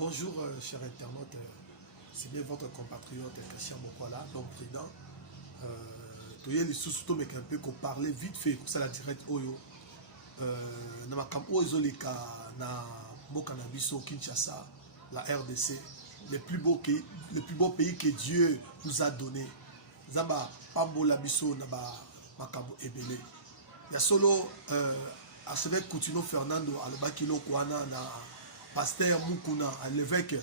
Bonjour, chers internautes. C'est bien votre compatriote Christian Mokola, l'homme prudent. Toye les sous-sous mais un peu qu'on parlait vite fait, comme ça la direct Oyo. Na makambo ezoleka na mboka na biso Kinshasa, la RDC, les plus beaux pays que Dieu nous a donné. Zamba pambola biso na ba makambo ebele. Ya solo archevêque Coutinho Fernando alobaki lokwana na pasteur Mukuna à l'évêque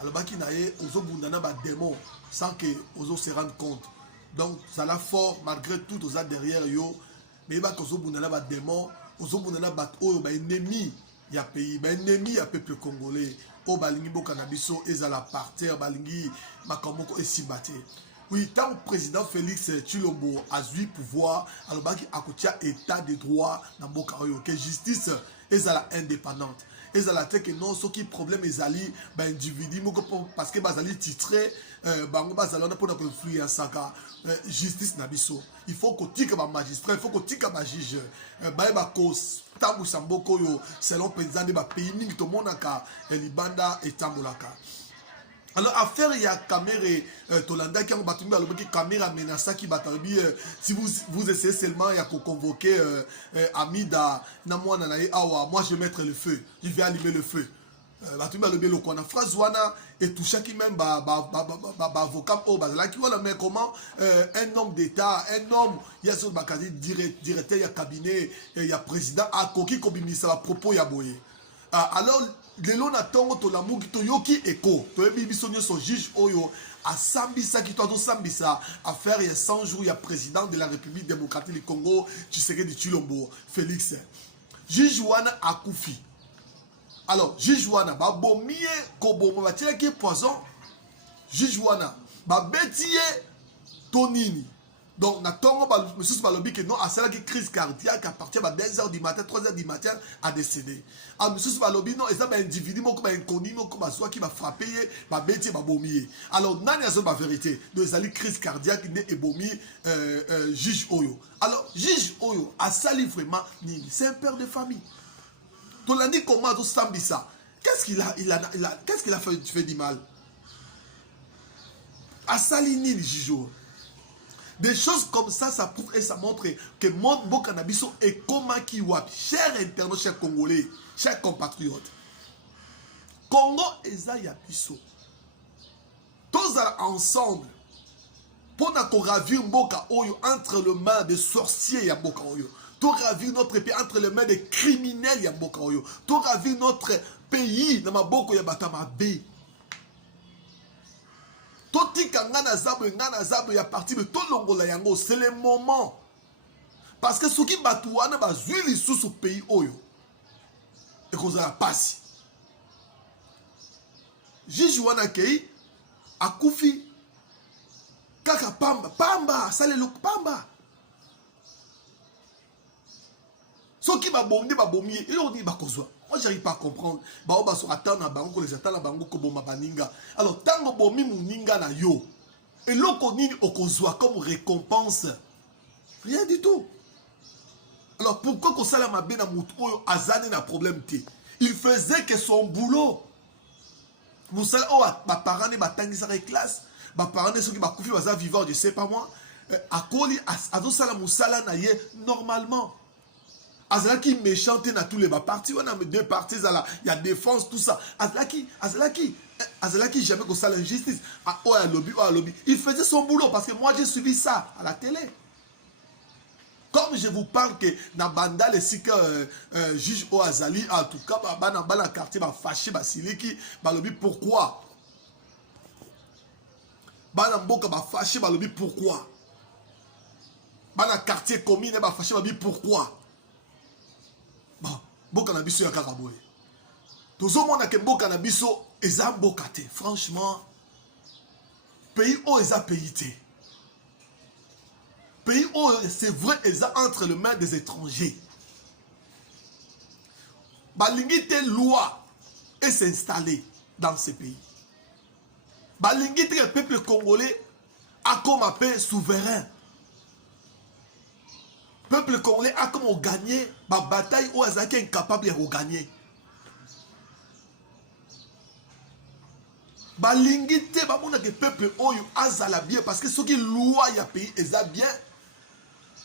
alobaki na ye ozobunda na ba démon sans que ozo se rendre compte. Donc ça l'a fort malgré tout oza derrière yo mais ba kozobunda na ba démon ozobunda na ba oyo ba ennemi ya pays ba ennemi ya peuple congolais o balingi boka na biso ezala par terre balingi makamoko esibate. Oui, tant que président Félix Tshilombo a eu pouvoir, alors qu'il a un état de droit dans Boka Oyo, que justice est indépendante. Et à la tête que non, ce qui problème est ali, ben individu, parce que bazali titré, bango bazali on a pour influer à saka justice nabiso. Il faut qu'on tique ma magistrat, il faut qu'on tique ma juge. Ba cause tabu samboko yo selon président de ba pays ni to monaka libanda et tambolaka. Alors, affaire, il y a caméra, Tolanda qui a battu le caméra menaça qui batarbi. Si vous essayez seulement, il y a qu'on convoquer Amida, moi je vais mettre le feu, je vais allumer le feu. Battu le quoi, phrase wana et tout chaque même avocat au bazala qui voilà mais comment un homme d'État, un homme, il y a ce bakadi directeur, il y a cabinet, il y a président, à koki kobimisa à propos ya boye. Alors lelo na tongo to la mugi to yoki eko to ebi biso nyoso juge oyo asambisa ki to sambisa affaire il y a 100 jours il y a président de la République démocratique du Congo Tshisekedi Tshilombo Félix juge wana akufi. Alors juge wana ba bomie ko bomo ba tire ki poison juge wana ba betie tonini. Donc, na tongo monsieur balobi que non à celle qui crise cardiaque à partir de 2h du matin, 3h du matin a décédé. Ah monsieur balobi non, et ça un individu moko ba inconnu moko ba soit qui va frapper ba beti ba bomier. Alors nani azo ba vérité. Donc ça crise cardiaque né et bomi juge Oyo. Alors juge Oyo a sali vraiment nini, c'est un père de famille. Tolandi comment to sambisa. Qu'est-ce qu'il a qu'est-ce qu'il a fait du mal? A sali nini juge Oyo. Des choses comme ça, ça prouve et ça montre que mon beau cannabis est comme qui wap. Chers internautes, chers Congolais, chers compatriotes. Congo et Zayapiso. Tous ensemble. Pour nous ravir Mboka Oyo entre les mains des sorciers ya Mboka Oyo. Pour ravir notre pays entre les mains des criminels ya Mboka Oyo. Pour ravir notre pays dans ma Boko ya Batama B. C'est le moment. Parce que ce qui batouana va zuili sous ce pays oyo. Et qu'on a passé. Jijouana kei akufi kaka pamba sale look pamba. Ce qui va bomber va bomber et on dit bah quoi. Moi, j'arrive pas à comprendre. Bah, on va se attendre à bango, les attendre à bango, comme baninga. Alors, tango bomi muninga na yo. Et l'oko nini okozwa comme récompense. Rien du tout. Alors, pourquoi qu'on s'ala mabe na moutou azane na problème te? Il faisait que son boulot. Moussala, oh, ma parents ne batangi sa classe. Ma parents ne sont qui bakoufi baza vivant, je sais pas moi. A koli, azo sala moussala na ye normalement. Azalaki méchanté na tous les partis, on a deux partis, il y a défense, tout ça. Azalaki jamais qu'on ça l'injustice. Ah, oh, lobby. Il faisait son boulot parce que moi j'ai suivi ça à la télé. Comme je vous parle que dans Banda, les six juge Oazali, en tout cas, dans le quartier, fâché, Siliki, lobby pourquoi? Banamboka, fâché, lobby pourquoi? Dans le quartier commune, fâché, lobby pourquoi? Bon, mboka na biso ya karaboye. Tozomona ke mboka na biso eza mboka te. Franchement, pays o eza pays te. Pays o c'est vrai eza entre les mains des étrangers. Balingi te loi et s'installer dans ce pays. Balingi te le peuple congolais a comme appelé souverain. Peuple congolais a comme gagné la bataille où Azaki est incapable de gagner. balingi te bamona ke peuple oyo azala bien parce que soki loi ya pays eza bien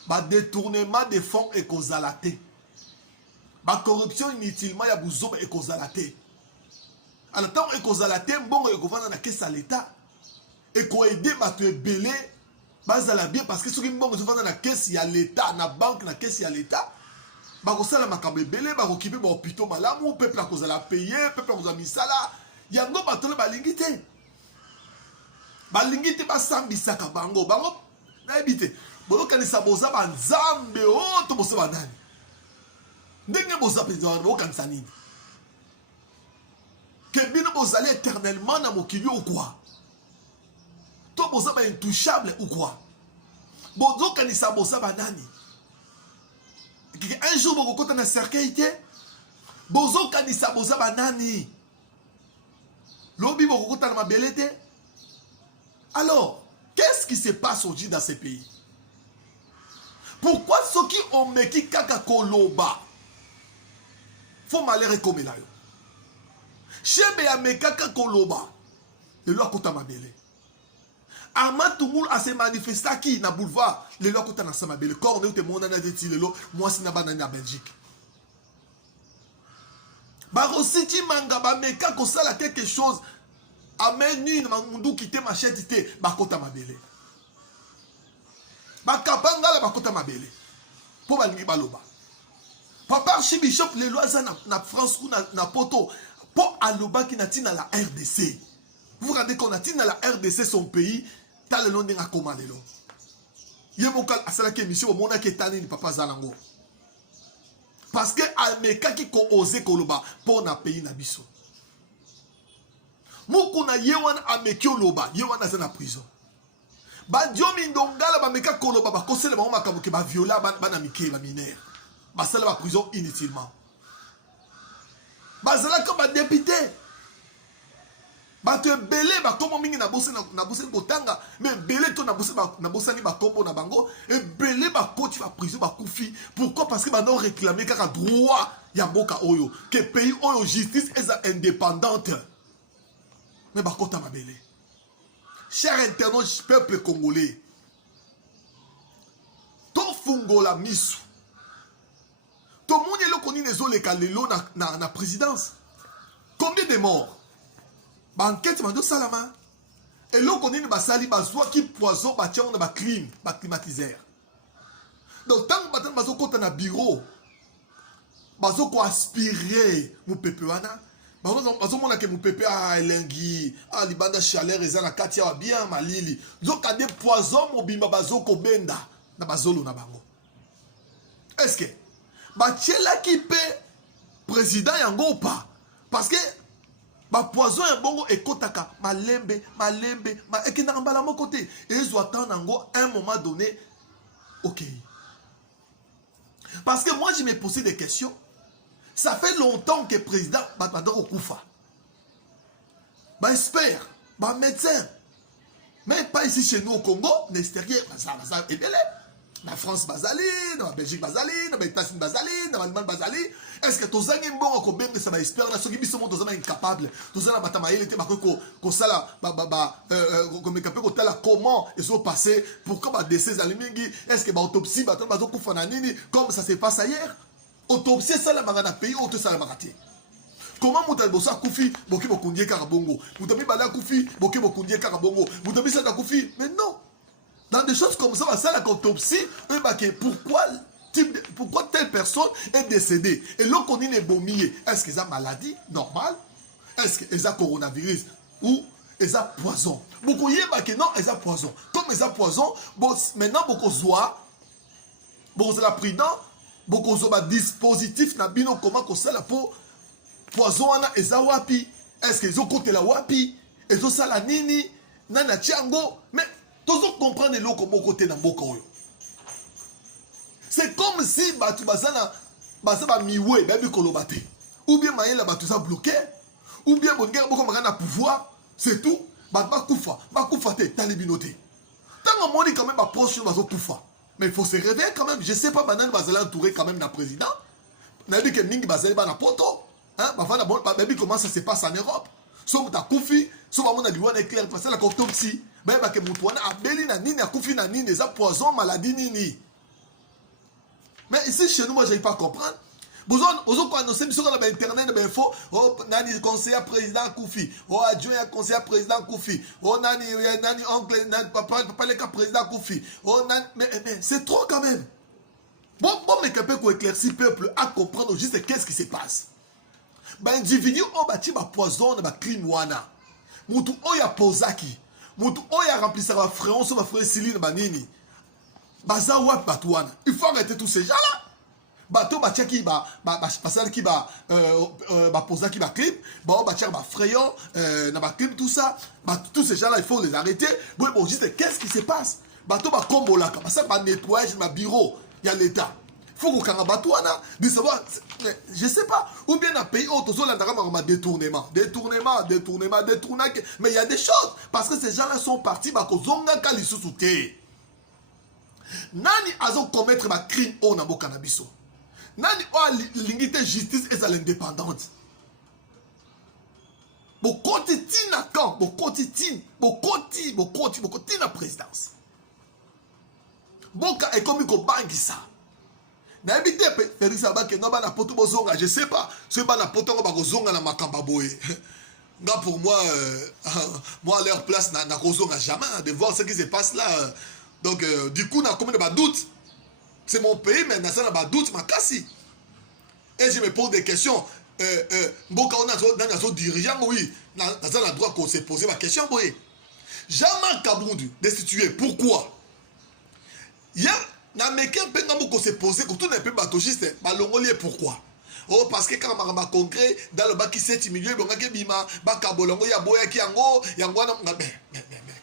ba détournement de fonds ekozala te ba corruption inutilement ya buzoba ekozala te ala ntango ekozala te mbongo ekovanda na kesa l'état ekoaide bato ebele bazala bien parce que soki mbongo ezovanda na kesi ya l'état na banque na kesi ya l'état bakosala makambo ebele bakokipe bahopitau malamu peuple akozala paye peuple akozala misala yango batole balingi te basambisaka bango nayebi te boyokanisa boza banzambe o to boza banani ndenge boza mpenza boyokanisa nini ke bino bozali éternellement na mokili ou quoi to boza baintouchable ou quoi bozokanisa boza banani un jour bokokota na cercueil te bozokanisa boza banani lobi bokokota na mabele te. Alors qu'est-ce qui se passe aujourd'hui dans ces pays? Pourquoi ceux qui ont meki kaka koloba faut malheur ekomela yo chebe ya mekaka koloba lelo akota mabele Armand Toumoul a se manifestaki na boulevard lelo akota na sa mabele corne ou te monana deti lelo mwasi na banani na Belgique barositi manga ba meka kosala quelque chose ameni na mundu kite machete te bakota mabele bakapangala bakota mabele po balingi baloba papa archibishop lelo aza na France ou na poto po aloba ki na tina la RDC. Vous regardez qu'on a tina la RDC son pays ta lelo ndinga koma lelo ye mokal asala ke mission mona ke tani ni papa zalango parce que almeka ki ko oser koloba pour na pays na biso mukuna yewana amekio loba yewana za na prison ba diomi ndongala ba meka koloba ba kosele ba makambo ke ba viola bana mike ba mineur ba sala ba prison inutilement ba zala ko ba député ba te belé ba komo mingi na bosse kotanga mais belé to na bosse ni ba kombo na bango et belé ba koti ba prison ba kufi pourquoi parce que ba non réclamer kaka droit ya mboka oyo que pays oyo justice est indépendante mais ba kota mabele. Cher internaute peuple congolais, to fungola misu to moni lo koni nezo le kalelo na présidence combien de morts ba enquête mando salama et lo koni ba sali ba zwa ki poison ba tia na ba clim ba climatiseur donc tant batan bazo kota na bureau bazo ko aspirer mu pepe wana bazo mona ke mu pepe elengi libanda chaleur eza na kati ya bien malili zoka de poison mobimba bazo ko benda na bazolo na bango est-ce que ba tchela ki pe président yango pas parce que ba poison ya bongo ekotaka malembe ekina mbala moko te ezo attendre nango un moment donné. OK, parce que moi je me posais des questions. Ça fait longtemps que le président Badou Koufa, expert, médecin, mais pas ici chez nous au Congo, l'extérieur, ça est belé. Na France bazali, na Belgique bazali, na États-Unis bazali, na Allemagne bazali. Est-ce que tous les gens qui ont ça va espérer na ceux qui sont incapables, tous les batama il était ko sala comme capé ko tala comment ils sont passés, pourquoi ba décès alimingi, est-ce que ba autopsie ba bazo kufa na nini comme ça se passe ailleurs? Autopsie ça la magana pays auto ça la magati. Comment mutal bossa kufi boki bokundie karabongo, mutami bala kufi boki bokundie karabongo, mutami ça kufi, mais non. Dans des choses comme ça, on va faire l'autopsie. Pourquoi telle personne est décédée? Et l'on connaît les bombiers. Est-ce qu'ils ont maladie normale? Est-ce qu'ils ont coronavirus? Ou ils ont poison? Beaucoup y est non, ils ont poison. Comme ils ont poison, maintenant beaucoup zoa, beaucoup la prudent, beaucoup zoa dispositif na bino comment qu'on sait la peau poison ana ils ont wapi? Est-ce qu'ils ont côté la wapi? Ils ont ça la nini nana tiango mais tous comprendre le côté na mboka oyo. C'est comme si batu bazana bazaba miwe babi kolobate ou bien mayela batu za bloqué ou bien bonga boko magana pouvoir c'est tout ba kufa te talibinoté. Tant on moni quand même ba proche bazo kufa mais il faut se réveiller quand même. Je sais pas banane bazala entouré quand même na président na dit que mingi bazali ba na poto hein ba babi comment ça se passe en Europe. so muta kufi so ba mona liwa na clair parce la autopsie ba ba ke mutu wana abeli na nini akufi na nini ça poison maladie nini. Mais ici chez nous moi j'arrive pas à comprendre. Besoin aux autres annoncer sur la internet ben info oh nani conseiller président Koufi oh adjoint conseiller président Koufi oh nani oncle nani papa le cas président Koufi oh nani mais c'est trop quand même. Bon mais quelqu'un pour éclaircir peuple à comprendre juste qu'est-ce qui se passe. Ben individu on bâti ba poison ba crime wana. Mutu oya posaki. Mutu oya remplisseur ba frère so ba frère Siline ba nini. Baza wa patouana. Il faut arrêter tous ces gens là. Bateau batia qui passer qui posa qui clip batia frayon na ba clip tout ça tous ces gens là il faut les arrêter bon juste qu'est-ce qui se passe bateau ba kombola ka ça ba nettoyage ma bureau il y a l'état faut qu'on kanga bateau na de savoir je sais pas ou bien un pays autre zo la ndaka détournement mais il y a des choses parce que ces gens là sont partis ba kozonga ka lisusu te nani azo commettre ma crime on na boka na biso. Nani l'unité justice et l'indépendante. Bokoti tina quand bokoti na présidence. Boka est comme ko bangisa. Na habité Félix Abake no ba na poto bozonga, je sais pas, ce ba na poto ba kozonga na makamba boye. Nga pour moi moi à leur place na kozonga jamais de voir ce qui se passe là. Donc du coup na comme de doute. C'est mon pays, mais dans un doute, ma cassi. Et je me pose des questions. Mboka on a un dirigeant, oui. Dans un droit qu'on s'est posé ma question, oui. Jamais Kabundu destitué. Pourquoi? Il y a un mec qui s'est posé, que tout n'est pas batogiste, balongolier, pourquoi? Oh, parce que quand on a congrès, dans le bac qui s'est milieu, on a bima, bakabolongo, ya boya ki yango, mais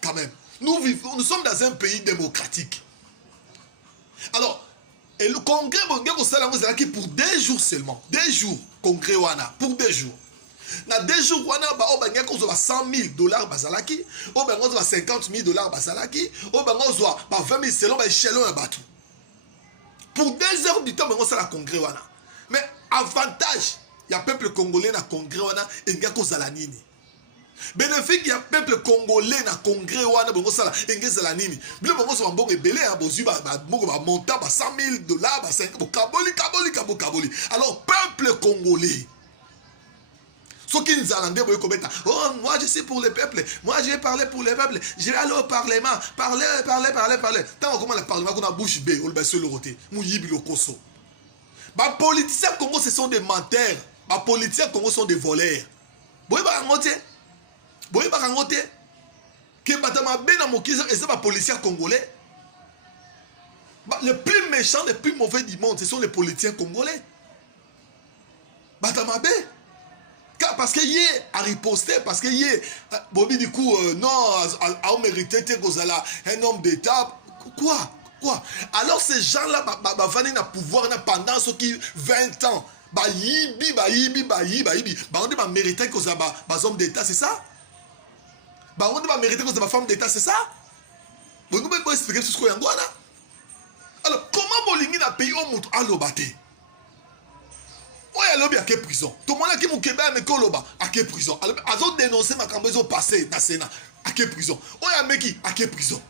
quand même. Nous sommes dans un pays démocratique. Alors, et le congrès qui pour 2 jours seulement. 2 jours, congrès wana, pour 2 jours. Na 2 jours wana, on va gagner $100,000 basalaki, on va gagner $50,000 basalaki, on va gagner 20 000 selon l'échelon à bateau. Pour 2 heures du temps, on va la congrès wana. Mais avantage, il y a peuple congolais na congrès wana, et il y a cause la nini. Bénéfique, il y a peuple congolais na congrès wana bongo sala engeza la nini bilo bongo so mbongo ebele ha bozu ba monta ba $100,000 ba 5 kaboli. Alors peuple congolais ceux qui nous allons dire oh moi je suis pour le peuple, moi je vais parler pour le peuple, je vais aller au parlement parler tant comment le parlement qu'on a bouche bée ou le seul roté mu yibi le koso ba politiciens Congo ce sont des menteurs, ba politiciens Congo sont des voleurs boy ba ngote boye barangote que batama bena mokiza et ça ba policiers congolais le plus méchant les plus mauvais du monde ce sont les politiciens congolais batama be parce que yé a riposté parce que yé bobi du coup non a mérité kozala un homme d'état quoi alors ces gens là ba vani na pouvoir na pendant ce qui 20 ans ba yibi ba on ba mérité kozala ba homme d'état c'est ça. Bah on va mériter que c'est ma femme d'état, c'est ça? Vous pouvez expliquer ce qu'on a. Alors, comment Bolingi n'a payé au monde à l'obate? Oui, il y a l'obé à quelle prison? Tout le monde qui m'a québé à mes coloba, à quelle prison? Alors, ils ont dénoncé ma campagne, ils ont passé dans le Sénat, à quelle prison? Oui, il y a mec qui, à quelle prison?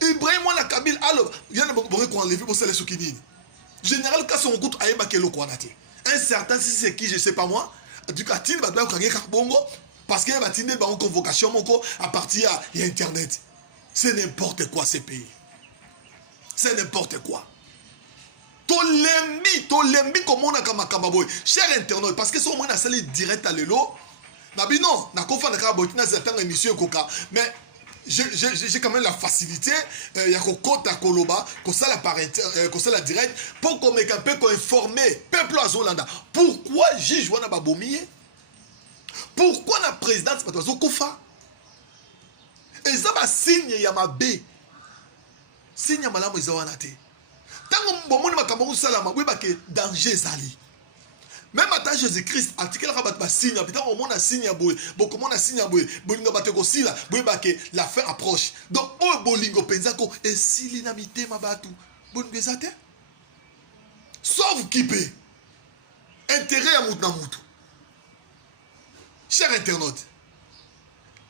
Ibrahim Wana Kabil, alors, il y a un bon qu'on enlevé pour celle qui est général, quand son goût a ébaqué le Kouanate. Un certain, si c'est qui, je ne sais pas moi, du cas, il va devoir gagner Karbongo. Parce qu'il y a une convocation à partir d'Internet. C'est n'importe quoi ces pays. C'est n'importe quoi. Tolembi comme on a comme cher internaute, parce que si on a salé direct à l'élo, non, na konfa na kabotina certaines émissions koka, mais j'ai quand même la facilité il y a kokota koloba ko la direct pour qu'on me capé ko informer peuple azolanda. Pourquoi juge wana babomié? Pourquoi la présidence pas toi kofa? Et ça va signe ya mabe. Signe ya malamu ezawana te. Tango bomoni makambo salama oui ba ke danger zali. Même à Jésus-Christ, article rabat ba signe, putain on mona signe boy, beaucoup mona signe boy, bolingo bateko sila, boy ba ke la fin approche. Donc o bolingo penzako et si l'inamité mabatu, bonne bezate. Sauf qui peut. Intérêt à mout na moutou. Cher internaute,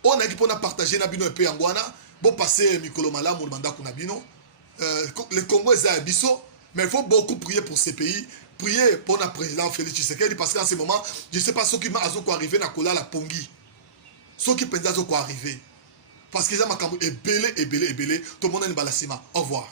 On a qui pour partager na bino un peu yangwana. Bon passer Mikolo Malamu le mandat qu'on a bino. Le Congo est à Bisso, mais il faut beaucoup prier pour ces pays. Prier pour le président Félix Tshisekedi parce qu'en ce moment, je ne sais pas ce qui m'a arrivé à Kola la Pongi. Ce qui pensent quoi arriver. Parce que ça m'a ébélé. Tout le monde est une balassima. Au revoir.